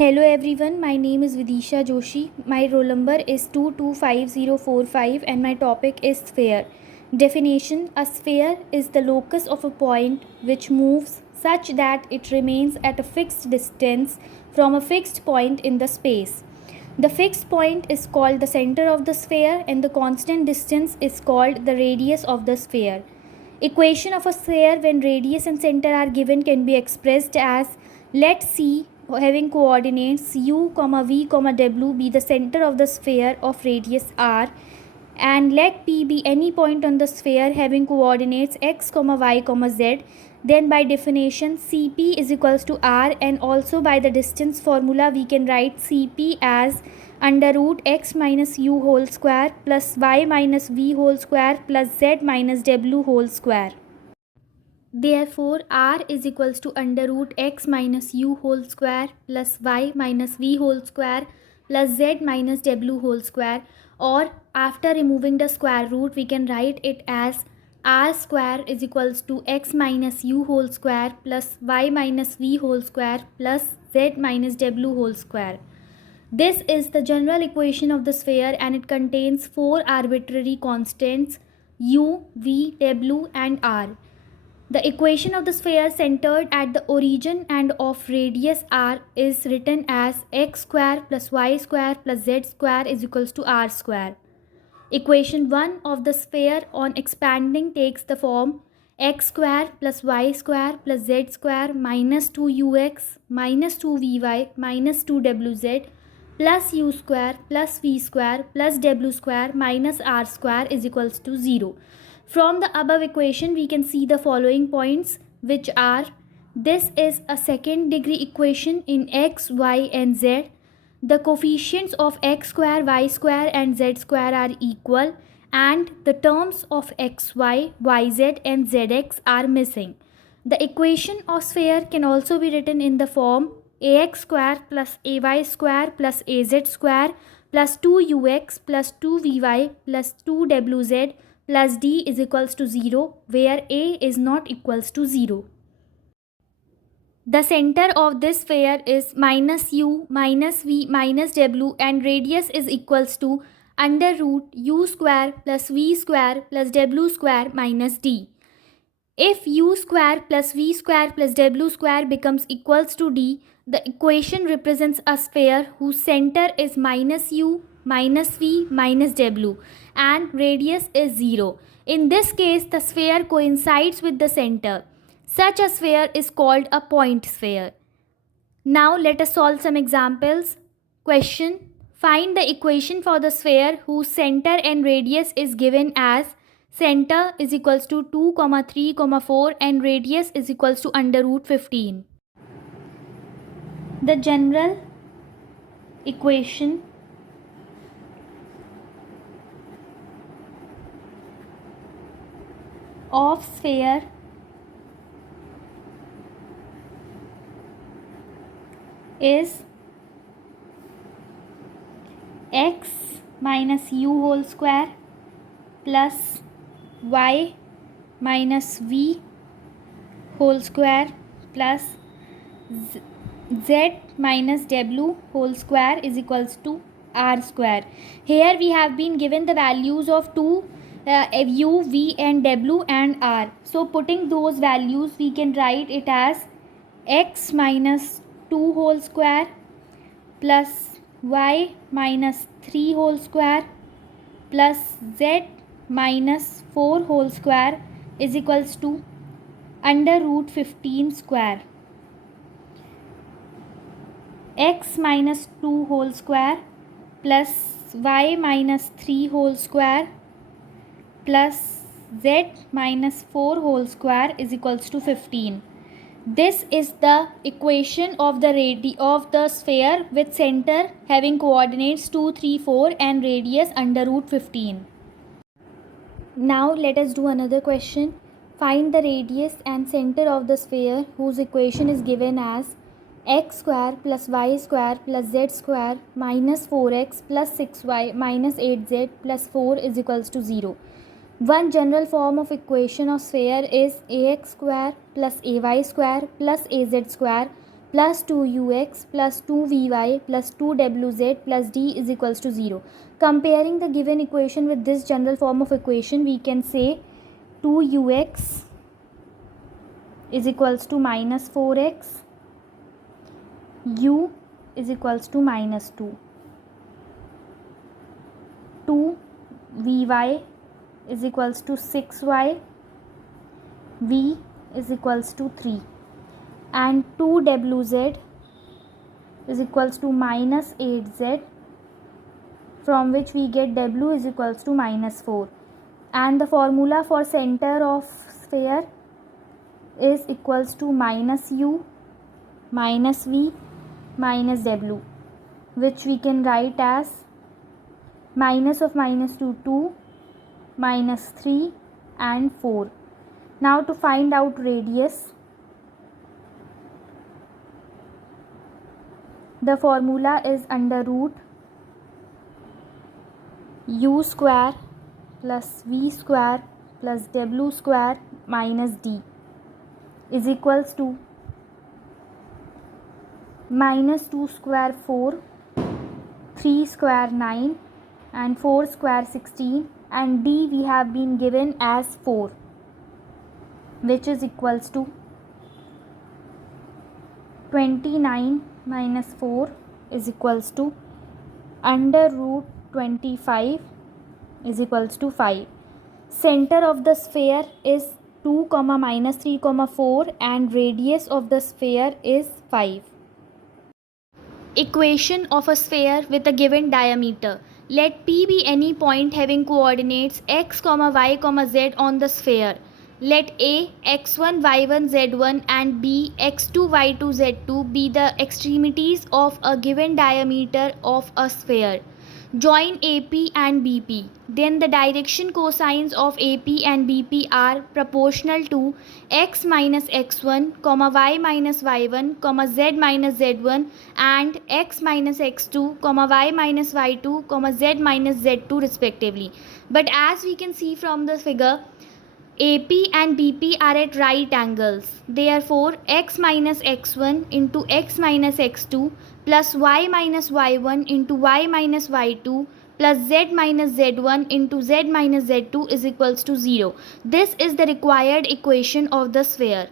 Hello everyone, my name is Vidisha Joshi. My roll number is 225045 and my topic is sphere. Definition: a sphere is the locus of a point which moves such that it remains at a fixed distance from a fixed point in the space. The fixed point is called the center of the sphere and the constant distance is called the radius of the sphere. Equation of a sphere when radius and center are given can be expressed as: let C having coordinates u, v, w be the center of the sphere of radius r, and let P be any point on the sphere having coordinates x, y, z. Then by definition Cp is equals to r, and also by the distance formula we can write Cp as under root x minus u whole square plus y minus v whole square plus z minus w whole square. Therefore, r is equals to under root x minus u whole square plus y minus v whole square plus z minus w whole square, or after removing the square root we can write it as r square is equals to x minus u whole square plus y minus v whole square plus z minus w whole square. This is the general equation of the sphere and it contains four arbitrary constants u, v, w and r. The equation of the sphere centered at the origin and of radius r is written as x square plus y square plus z square is equals to r square. Equation 1 of the sphere on expanding takes the form x square plus y square plus z square minus 2ux minus 2vy minus 2wz plus u square plus v square plus w square minus r square is equals to 0. From the above equation we can see the following points, which are: this is a second degree equation in x, y and z. The coefficients of x square, y square and z square are equal and the terms of xy, yz and zx are missing. The equation of sphere can also be written in the form ax square plus ay square plus az square plus 2ux plus 2vy plus 2wz plus d is equals to 0, where a is not equals to 0. The center of this sphere is minus u, minus v, minus w and radius is equals to under root u square plus v square plus w square minus d. If u square plus v square plus w square becomes equals to d, the equation represents a sphere whose center is minus u, minus v, minus w and radius is 0. In this case, the sphere coincides with the center. Such a sphere is called a point sphere. Now let us solve some examples. Question: find the equation for the sphere whose center and radius is given as center is equals to 2, 3, 4 and radius is equals to under root 15. The general equation of sphere is x minus u whole square plus y minus v whole square plus z minus w whole square is equals to r square. Here we have been given the values of two u, v and w and r. So putting those values we can write it as x minus 2 whole square plus y minus 3 whole square plus z minus 4 whole square is equals to under root 15 square. X minus 2 whole square plus y minus 3 whole square plus z minus 4 whole square is equals to 15. This is the equation of the sphere with center having coordinates 2, 3, 4 and radius under root 15. Now let us do another question. Find the radius and center of the sphere whose equation is given as x square plus y square plus z square minus 4x plus 6y minus 8z plus 4 is equals to 0. One general form of equation of sphere is ax square plus ay square plus az square plus 2ux plus 2vy plus 2wz plus d is equals to 0. Comparing the given equation with this general form of equation, we can say 2ux is equals to minus 4x, u is equals to minus 2, 2vy is equals to 6y, v is equals to 3, and 2wz is equals to minus 8z, from which we get w is equals to minus 4, and the formula for center of sphere is equals to minus u minus v minus w, which we can write as minus of minus 2, minus 3 and 4. Now to find out radius, the formula is under root u square plus v square plus w square minus d is equals to minus 2 square 4, 3 square 9 and 4 square 16, and d we have been given as 4, which is equals to 29 minus 4 is equals to under root 25 is equals to 5. Center of the sphere is 2, minus 3, 4 and radius of the sphere is 5. Equation of a sphere with a given diameter. Let P be any point having coordinates x, y, z on the sphere. Let A, x1, y1, z1 and B, x2, y2, z2 be the extremities of a given diameter of a sphere. Join AP and BP. Then the direction cosines of AP and BP are proportional to x minus x1, y minus y1, z minus z1 and x minus x2, y minus y2, z minus z2 respectively. But as we can see from the figure, AP and BP are at right angles. Therefore, x minus x1 into x minus x2 plus y minus y1 into y minus y2 plus z minus z1 into z minus z2 is equals to 0. This is the required equation of the sphere.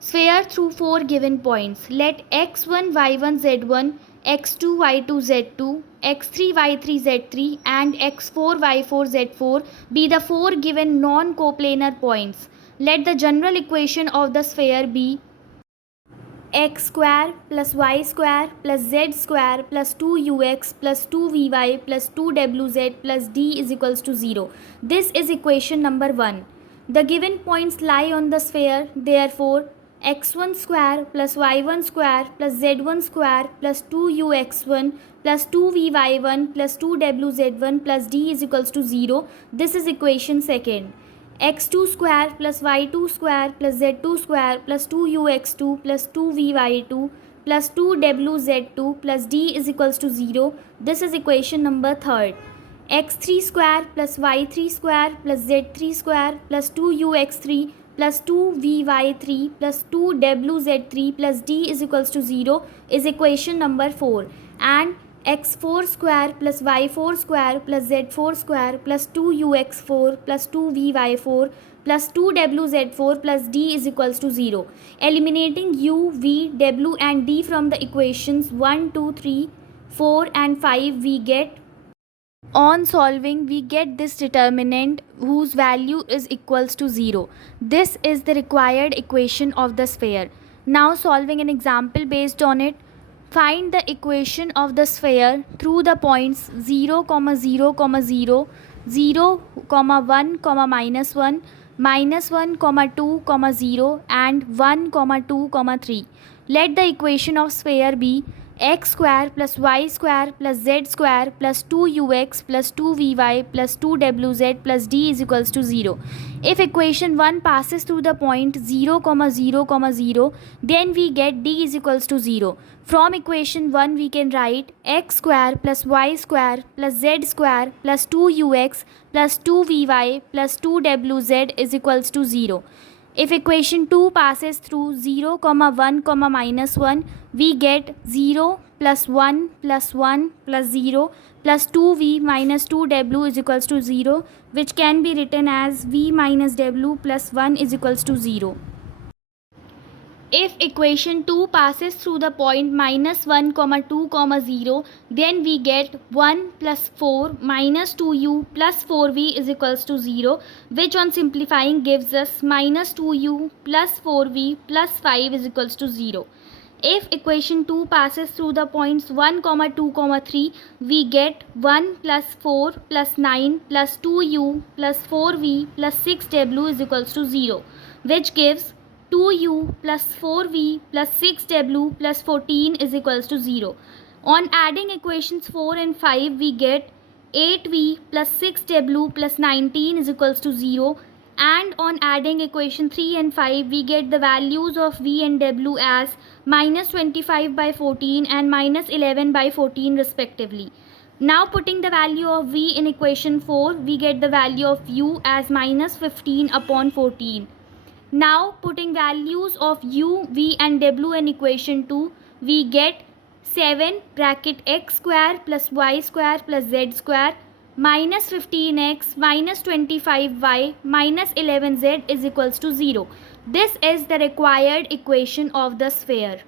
Sphere through 4 given points. Let x1, y1, z1, x2, y2, z2, x3, y3, z3 and x4, y4, z4 be the 4 given non-coplanar points. Let the general equation of the sphere be x square plus y square plus z square plus 2ux plus 2vy plus 2wz plus d is equals to 0. This is equation number 1. The given points lie on the sphere, therefore x1 square plus y1 square plus z1 square plus 2ux1 plus 2vy1 plus 2wz1 plus d is equals to 0. This is equation 2nd. x2 square plus y2 square plus z2 square plus 2ux2 plus 2vy2 plus 2wz2 plus d is equals to 0. This is equation number 3rd. x3 square plus y3 square plus z3 square plus 2ux3 plus 2vy3 plus 2wz3 plus d is equals to 0 is equation number 4. And x4 square plus y4 square plus z4 square plus 2ux4 plus 2vy4 plus 2wz4 plus d is equals to 0. Eliminating u, v, w and d from the equations 1, 2, 3, 4 and 5 we get. On solving, we get this determinant whose value is equals to 0. This is the required equation of the sphere. Now solving an example based on it. Find the equation of the sphere through the points 0, 0, 0, 0, 1, minus 1, minus 1, 2, 0 and 1, 2, 3. Let the equation of sphere be x square plus y square plus z square plus 2ux plus 2vy plus 2wz plus d is equals to 0. If equation 1 passes through the point 0, 0, 0, then we get d is equals to 0. From equation 1 we can write x square plus y square plus z square plus 2ux plus 2vy plus 2wz is equals to 0. If equation 2 passes through 0, 1, minus 1, we get 0 plus 1 plus 1 plus 0 plus 2v minus 2w is equals to 0, which can be written as v minus w plus 1 is equals to 0. If equation 2 passes through the point minus 1, 2, 0, then we get 1 plus 4 minus 2u plus 4v is equals to 0, which on simplifying gives us minus 2u plus 4v plus 5 is equals to 0. If equation 2 passes through the points 1, 2, 3, we get 1 plus 4 plus 9 plus 2u plus 4v plus 6w is equals to 0, which gives 2u plus 4v plus 6w plus 14 is equals to 0. On adding equations 4 and 5, we get 8v plus 6w plus 19 is equals to 0. And on adding equation 3 and 5, we get the values of v and w as minus 25 by 14 and minus 11 by 14 respectively. Now putting the value of v in equation 4, we get the value of u as minus 15 upon 14. Now putting values of u, v and w in equation 2, we get 7 bracket x square plus y square plus z square minus 15x minus 25y minus 11z is equals to 0. This is the required equation of the sphere.